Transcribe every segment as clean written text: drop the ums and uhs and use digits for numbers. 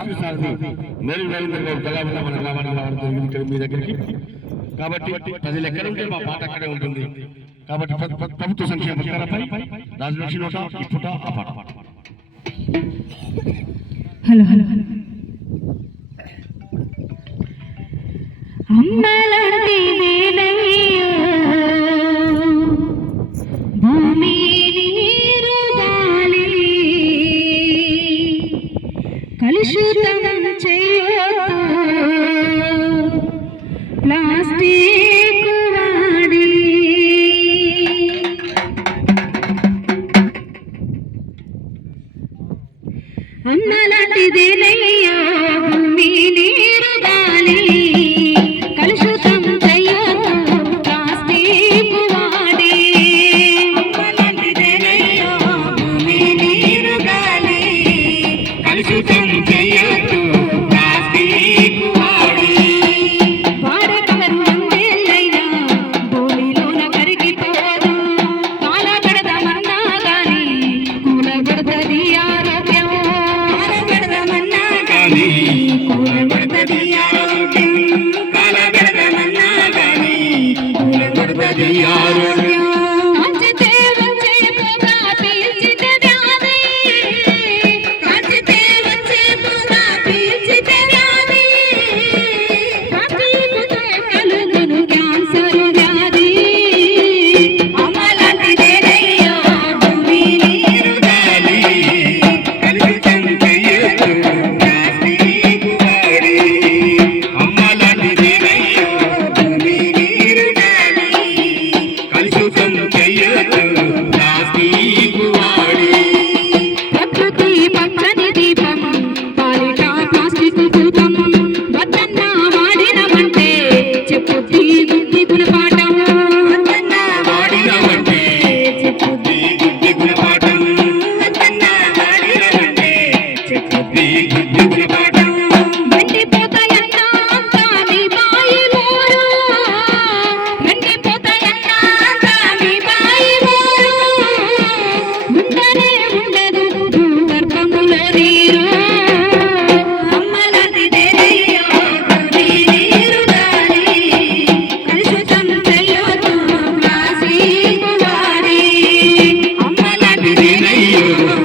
మేలు రవీంద్ర గారు కళావతి మన గ్రామానికి రావడం జరిగింది ఇక్కడ మీ దగ్గరికి. కాబట్టి ప్రజలు ఎక్కడ ఉంటే మా పాట అక్కడే ఉంటుంది. కాబట్టి ప్రభుత్వ సంక్షేమ పథకాలపై రాజలక్ష్మి నోట ఇప్పుట ఆ పాట. హలో హలో హలో అమ్మలాంటి భూమి నీరు గాలి కలుషితం చేయొద్దు ప్లాస్టిక్ వాడి. అమ్మలాంటిదేనయ్యా భూమి నీరు గాలి కలుషితం చేయొద్దు ప్లాస్టిక్ వాడి. అమ్మలాంటిదేనయ్యా భూమి నీరు గాలి కలుషితం చేయొద్దు ప్లాస్టిక్ వాడి. వాడకలరు వందేళ్ళైనా భూమిలోన కరిగిపోదు. కాలగడదమన్నా గాని కూలగొడతది ఆరోగ్యం. కాలగడదమన్నా గాని కూలగొడతది ఆరోగ్యం. కాలగడదమన్నా గాని కూలగొడతది ఆరోగ్యం. కాంచితే వచ్చే పొగ పీల్చితే వ్యాధి. కాంచితే వచ్చే పొగ పీల్చితే వ్యాధి. ప్లాస్టికుతో కలుగును క్యాన్సర్ వ్యాధి. అమ్మలాంటిదేనయ్యా భూమి నీరు గాలి కలుషితం చేయొద్దు ప్లాస్టిక్ వాడి. అమ్మలాంటిదేనయ్యా భూమి నీరు గాలి కలుషితం చేయొద్దు ప్లాస్టిక్ వాడి. ప్రకృతి పచ్చని దీపం పాలిట ప్లాస్టిక్ కూపం. వద్దన్నా వాడినమంటే చెప్పుద్ది గుడ్డి గుణపాఠం. వద్దన్నా వాడినమంటే చెప్పుద్ది గుడ్డి గుణపాఠం. వద్దన్నా వాడినమంటే చెప్పుద్ది గుడ్డి గుణపాఠం. ఎండిపోతాయన్నా అంతా మీ బాయి మోరు. ఎండిపోతాయన్నా అంతా మీ బాయి మోరు. ఉండనే ఉండదు భూగర్భములో నీరు. అమ్మలాంటిదేనయ్యా భూమి నీరు గాలి కలుషితం చేయొద్దు ప్లాస్టిక్ వాడి. అమ్మలాంటిదేనయ్యా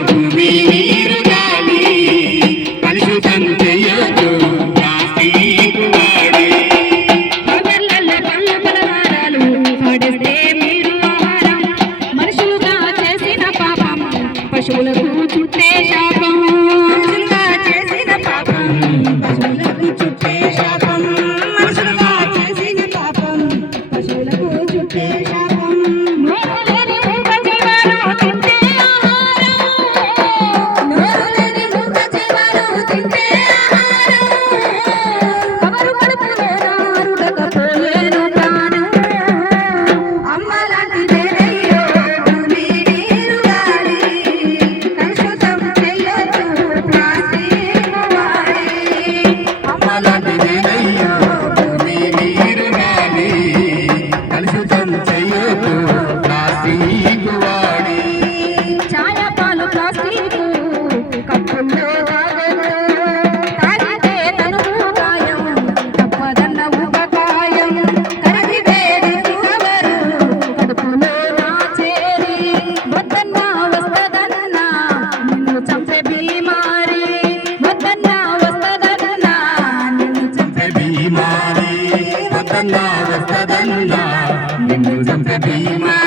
భూమి నీరు గాలి కలుషితం చేయొద్దు ప్లాస్టిక్ వాడి. పగళ్ళల్లో పళ్ళు పలహారాలు పడేస్తే మీరు ఆహారం. మనుషులుగా చేసిన పాపం పశువులకు చుట్టే శాపం. మనుషులుగా చేసిన పాపం పశువులకు చుట్టే శాపం. మనుషులుగా చేసిన పాపం పశువులకు చుట్టే శాపం. నోరు లేని మూగ జీవాలు తింటే ఆహారం. నోరు లేని మూగ జీవాలు తింటే ఆహారం. ఎవరు కడుపులో నారుడకపోయేను ప్రాణం. అమ్మలాంటిదేనయ్యా భూమి నీరు గాలి కలుషితం చేయొద్దు ప్లాస్టిక్ వాడి. అమ్మలాంటిదేనయ్యా భూమి నీరు గాలి కలుషితం చేయొద్దు ప్లాస్టిక్ వాడి. చాయ పాలు ప్లాస్టిక్ కప్పుల్లో తాగొద్దు. తాగితే తనువు గాయం తప్పదన్న ఉపకాయం. కరగి వేడి కవరు కడుపులో రాచేరి. వద్దన్నా వస్తదన్నా నిన్ను చంపే బీమారి. వద్దన్నా వస్తదన్నా నిన్ను చంపే బీమారి వద్దన్నా వస్తదన్నా నిన్ను చంపే బీమారి.